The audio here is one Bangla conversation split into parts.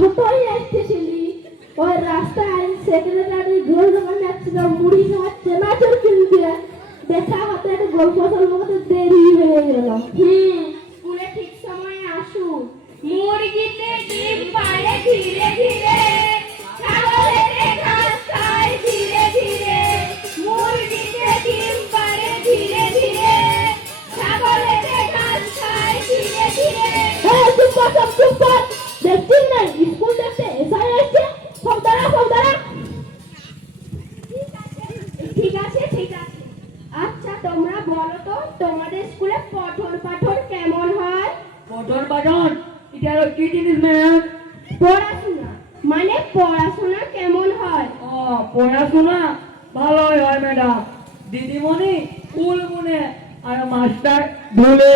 ছোটই আসতেছিলি ওই রাস্তায় সেক্রেটারি গোল দোকান যাচ্ছিল মুড়ি খাওয়াচ্ছে না চল কিনতে দেখা হতে একটা গল্প সল্প করতে দেরি হয়ে গেল স্কুলে ঠিক সময়ে আসুন মুরগিতে ডিম পাড়ে ধীরে ধীরে ছাগলেতে ঘাস খায় ধীরে ধীরে মুরগিতে ডিম পাড়ে ধীরে ধীরে ছাগলেতে ঘাস খায় ধীরে ধীরে চুপ কর দেখছিস না স্কুল দেখতে এসআই আসছে সব দাঁড়া ঠিক আছে আচ্ছা তোমরা বলো তো তোমাদের স্কুলে পঠন পাঠন কেমন হয় পঠন পাঠন এটা হলো কি জিনিস ম্যাম? পড়াশোনা কেমন হয় ও পড়াশোনা ভালোই হয় ম্যাডাম। দিদিমণি কুলমুনে আর মাস্টার ধুলে।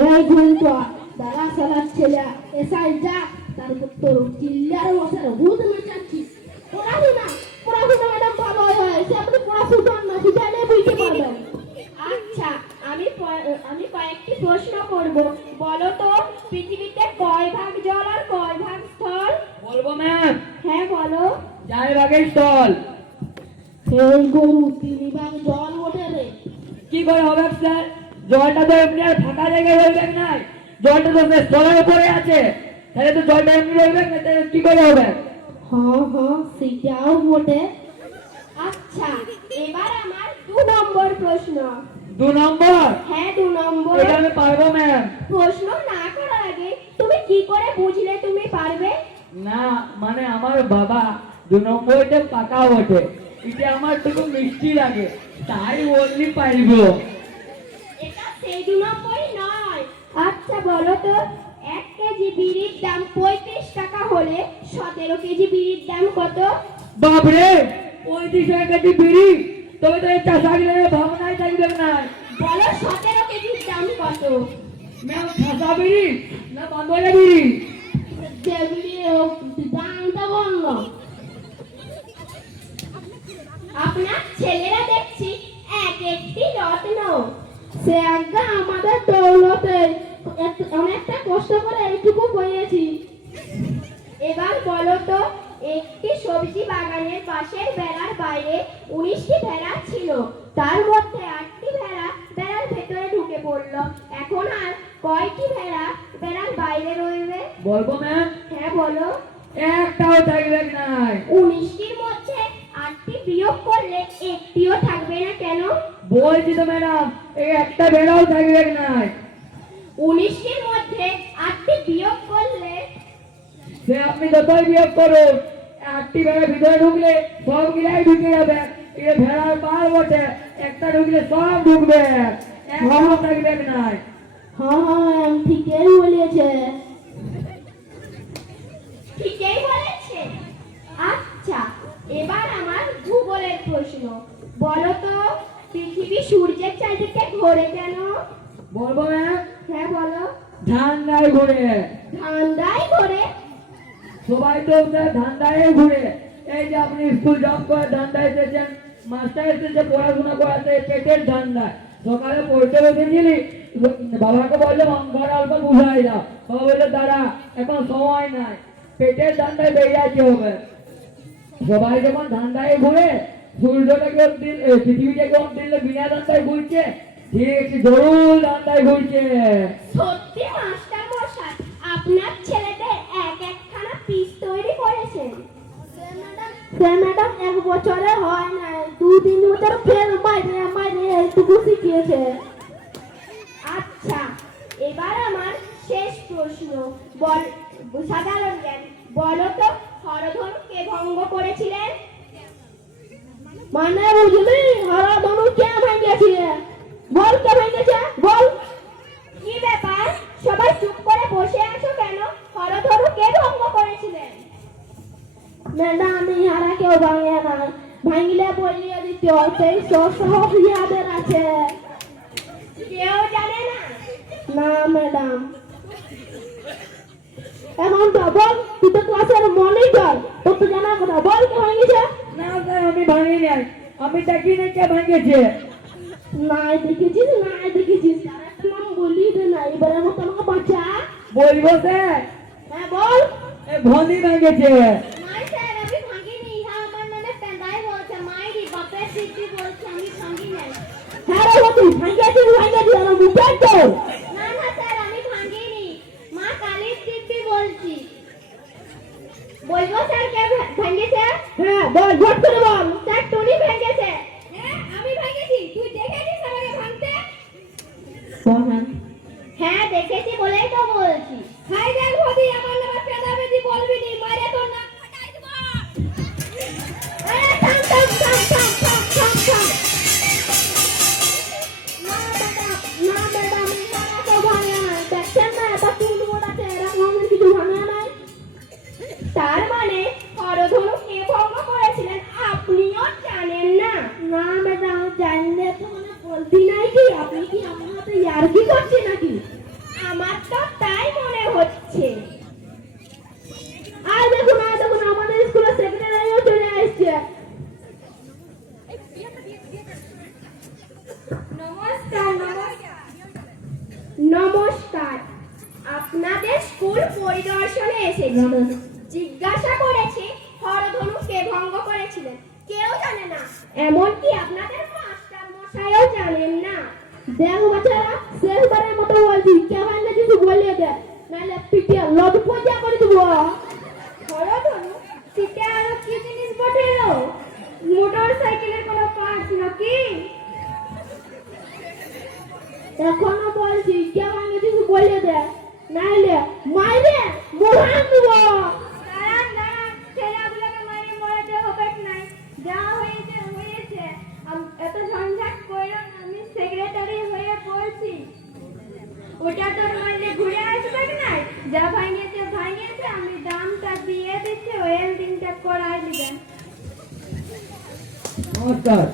এই ঘন্টা দাঁড়া সালার ছেলে এসআই যা তারপর তোর চিল্লার বসার ভূত মেটাচ্ছিস পড়াশোনা ম্যাডাম ভালো হয় সে আপনি পড়াশোনা না শিখালে বুঝতে পারবেন। আচ্ছা আমি কয়েকটি প্রশ্ন করব বলো তো পৃথিবীতে কয় ভাগ জল আর কয় ভাগ স্থল বলবো ম্যাম? হ্যাঁ বলো 4 ভাগের স্থল। এই গরু 3 ভাগ জল ওঠে রে কি করে হবে স্যার? জলটা তো এমনি আর ফাঁকা জায়গায় রইবে না, জলটা তো স্থলের উপরে আছে, তাহলে তো জলটা এমনি রইবে না, তাহলে কি করে হবে? হ্যাঁ সেটাও বটে। আচ্ছা এবার আমার 2 নম্বর প্রশ্ন। 2 নম্বর? হ্যাঁ 2 নম্বর। এটা আমি পারবো ম্যাম। প্রশ্ন না করার আগে তুমি কি করে বুঝলে তুমি পারবে? না মানে আমার বাবা 2 নম্বরটা পাকা ওঠে, এটা আমার তো খুব মিষ্টি লাগে, তাই বললি পারবো। এটা সেই 2 নম্বরই নয়। আচ্ছা বলো তো 1 কেজি বিড়ির দাম 35 টাকা হলে 17 কেজি বিড়ির দাম কত? বাপরে 35 টাকা কেজি বিড়ি, তবে তো এটা থাকলে ভাবনাই থাকবে না। বলো 17 কেজির দাম কত? ম্যাম খাসা বিড়ি না বান্দোয়া বিড়ি? যেগুলি দামটা বলল আপনার ছেলেরা দেখছি এক একটি রত্ন। সে আজ্ঞা আমাদের দৌলতে অনেকটা কষ্ট করে এইটুকু করেছি। এবার বলো তো একটি সবজি বাগানের পাশের বেড়ার বাইরে 19টি ভেড়া ছিল, তার মধ্যে 8টি ভেড়া বেড়ার ভেতরে ঢুকে পড়লো, এখন আর কয়টি ভেড়া বেড়ার বাইরে রইবে? বলবো ম্যাম? হ্যাঁ বলো। একটাও থাকবে না। 19টির মধ্যে 8টি বিয়োগ করলে একটিও থাকবে না কেন? বলছি তো ম্যাডাম, এই একটা বেড়াও থাকবে না। 19টির মধ্যে 8টি বিয়োগ করলে সে আপনি যতই বিয়োগ করুন, 8টি ভেড়া ভিতরে ঢুকলে সব গিলাই ঢুকে যাবে, এটা ভেড়ার পাল বটে, একটা ঢুকলে সব ঢুকবে, একটাও থাকবে না। হ্যাঁ ঠিকই বলেছে। ঠিকই বলেছে। আচ্ছা এবার আমার ভূগোলের প্রশ্ন। বলো তো পৃথিবী সূর্যের চারদিকে ঘোরে কেন? বলবো ম্যাম? হ্যাঁ বলো। ধান্দায় ঘুরে। ধান্দায় ঘোরে? সবাই তো ধান্দায় ঘুরে। এই যে আপনি স্কুল জব করে ধান্দায় এসেছেন, মাস্টার এসেছে পড়াশোনা করাতে পেটের ধান্দায়। সকালে পড়তে বসেছিলি, বাবাকে বললে ঘর অল্প বুঝাই দাও, বাবা বললো দাঁড়া এখন সময় নাই, পেটের ধান্দায় বেরিয়ে আসতে হবে। সবাই যখন ধান্দায় ঘুরে, সূর্যটাকে পৃথিবীটাকে দিলে বিনা ধান্দায় ঘুরছে, ঠিক একটি জরুর ধান্দায় ঘুরছে। সত্যি মাস্টার মশাই আপনার ছেলেদের এক একখানা পিস তৈরি করেছেন? সে ম্যাডাম 1 বছরে হয় না, 2-3 বছর ফের মাইরে এইটুকু শিখিয়েছে। আচ্ছা এবার আমার শেষ প্রশ্ন। সাধারণ জ্ঞান। বলো তো হরধনু কে ভঙ্গ করেছিলেন? মানে বুঝলি হরধনু কে ভেঙেছে? বল কে ভেঙেছে বল। কি ব্যাপার সবাই চুপ করে বসে আছো কেন? হরধনু কে ভঙ্গ করেছিলেন? ম্যাডাম ইহারা কেউ ভাঙে না, ভাঙলে বলিয়ে দিতে সেই সহ ইয়াদের আছে। কেউ জানে না? না ম্যাডাম। এখন তো বল, তুই তো ক্লাসের মনিটর, তোর তো জানার কথা, বল কে ভাঙেছে? না স্যার আমি ভাঙি নাই, আমি দেখি না কে ভাঙেছে। নাই দেখেছিস তার একটা নাম বলি দে না, এবারে মতো আমাকে বাঁচা। বলবো স্যার? হ্যাঁ বল। ভনি ভেঙেছে। মাই স্যার আমি ভাঙিনি, ইহা আমার নামে পেঁদাই বলছে, মাইরি বাপের দিদি বলছে আমি ভাঙি নাই। হ্যাঁ রে তুই ভাঙ্গেছিস আমার মুখে তো। না না স্যার আমি ভাঙিনি, মা কালীর দিদি বলছি। বলবো স্যার কে ভেঙেছে? হ্যাঁ বল, ঝট করে বল। স্যার টুনি ভেঙেছে। হ্যাঁ আমি ভেঙেছি, তুই দেখেছিস আমাকে ভাঙতে? হ্যাঁ দেখেছি বলেই তো বলছি। হাই দেখ বদি আমার নামে পেদাবেদি বলবি নি, মারে তোর নাক ফাটাই দেব। আরে থাম থাম থাম থাম থাম থাম থাম। না ম্যাডাম ইহারা তো ভাঙে নাই। দেখছেন না এটা কোন বোর্ড আছে, এরকম কিছু ভাঙে নাই। তার মানে হরধনু কে ভঙ্গ করেছিলেন আপনিও জানেন না? না ম্যাডাম জানলে তো মানে বলতি নাই কি, আপনি কি আমার হাতে ইয়ার্কি করছে নাকি? আমার তো তাই মনে হচ্ছে। আর দেখুন আমাদের স্কুলের সেক্রেটারিও চলে আসছে। নমস্কার নমস্কার, আপনাদের স্কুল পরিদর্শনে এসেছি। জিজ্ঞাসা করেছি হরধনু কে ভঙ্গ করেছিলেন, কেউ জানে না, এমনকি আপনাদের মাস্টার মশাইও জানেন না। দেখ বাচ্চারা, শেষবারের মতো বলছি, কেমন না কিছু বলিয়ে দে, নাহলে পিঠে লটপটিয়া করে দেবো। হরধনু শীতে আরো কি জিনিস বটে এলো? মোটর সাইকেলের কোনো পার্ট নাকি? এখনো বলছি, কেমন না কিছু বলিয়ে দে, নাহলে মাইরে মোড়ান দেবো। দাঁড়ান, ছেলেগুলোকে মারি মরাতে হবে নাই, যা হয়েছে হয়েছে। এত ঝঞ্ঝাট করো না, আমি সেক্রেটারি হয়ে বলছি। ওটা তো মারলে ঘুরে আসবে না, যা ভাঙিয়েছে আমি দামটা দিয়ে দিচ্ছি, ওয়েল্ডিংটা করাই দিবেন। নমস্কার।